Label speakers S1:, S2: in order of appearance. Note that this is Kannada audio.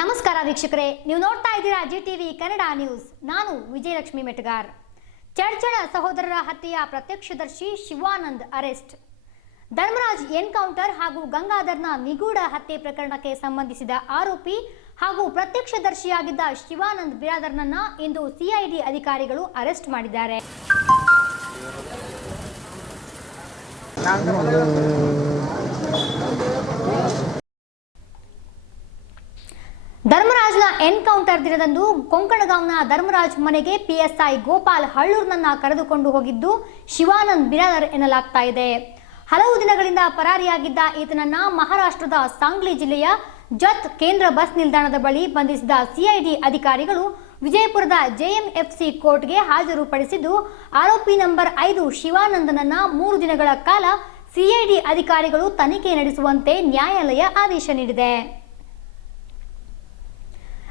S1: ನಮಸ್ಕಾರ ವೀಕ್ಷಕರೇ, ನೀವು ನೋಡ್ತಾ ಇದ್ದೀರಾ ಜಿ ಟಿವಿ ಕನ್ನಡ ನ್ಯೂಸ್. ನಾನು ವಿಜಯಲಕ್ಷ್ಮಿ ಮೆಟಗಾರ್. ಚರ್ಚಣ ಸಹೋದರರ ಹತ್ಯೆಯ ಪ್ರತ್ಯಕ್ಷದರ್ಶಿ ಶಿವಾನಂದ್ ಅರೆಸ್ಟ್. ಧರ್ಮರಾಜ್ ಎನ್ಕೌಂಟರ್ ಹಾಗೂ ಗಂಗಾಧರ್ನ ನಿಗೂಢ ಹತ್ಯೆ ಪ್ರಕರಣಕ್ಕೆ ಸಂಬಂಧಿಸಿದ ಆರೋಪಿ ಹಾಗೂ ಪ್ರತ್ಯಕ್ಷದರ್ಶಿಯಾಗಿದ್ದ ಶಿವಾನಂದ್ ಬಿರಾದರ್ನನ್ನ ಇಂದು ಸಿಐಡಿ ಅಧಿಕಾರಿಗಳು ಅರೆಸ್ಟ್ ಮಾಡಿದ್ದಾರೆ. ಧರ್ಮರಾಜ್ನ ಎನ್ಕೌಂಟರ್ ದಿನದಂದು ಕೊಂಕಣಗಾಂವ್ನ ಧರ್ಮರಾಜ್ ಮನೆಗೆ ಪಿಎಸ್ಐ ಗೋಪಾಲ್ ಹಳ್ಳೂರ್ನನ್ನ ಕರೆದುಕೊಂಡು ಹೋಗಿದ್ದು ಶಿವಾನಂದ್ ಬಿರಾದರ್ ಎನ್ನಲಾಗ್ತಾ ಇದೆ. ಹಲವು ದಿನಗಳಿಂದ ಪರಾರಿಯಾಗಿದ್ದ ಈತನನ್ನ ಮಹಾರಾಷ್ಟ್ರದ ಸಾಂಗ್ಲಿ ಜಿಲ್ಲೆಯ ಜತ್ ಕೇಂದ್ರ ಬಸ್ ನಿಲ್ದಾಣದ ಬಳಿ ಬಂಧಿಸಿದ ಸಿಐಡಿ ಅಧಿಕಾರಿಗಳು ವಿಜಯಪುರದ ಜೆಎಂಎಫ್ಸಿ ಕೋರ್ಟ್ಗೆ ಹಾಜರುಪಡಿಸಿದ್ದು, ಆರೋಪಿ ನಂಬರ್ ಐದು ಶಿವಾನಂದನನ್ನ ಮೂರು ದಿನಗಳ ಕಾಲ ಸಿಐಡಿ ಅಧಿಕಾರಿಗಳು ತನಿಖೆ ನಡೆಸುವಂತೆ ನ್ಯಾಯಾಲಯ ಆದೇಶ ನೀಡಿದೆ.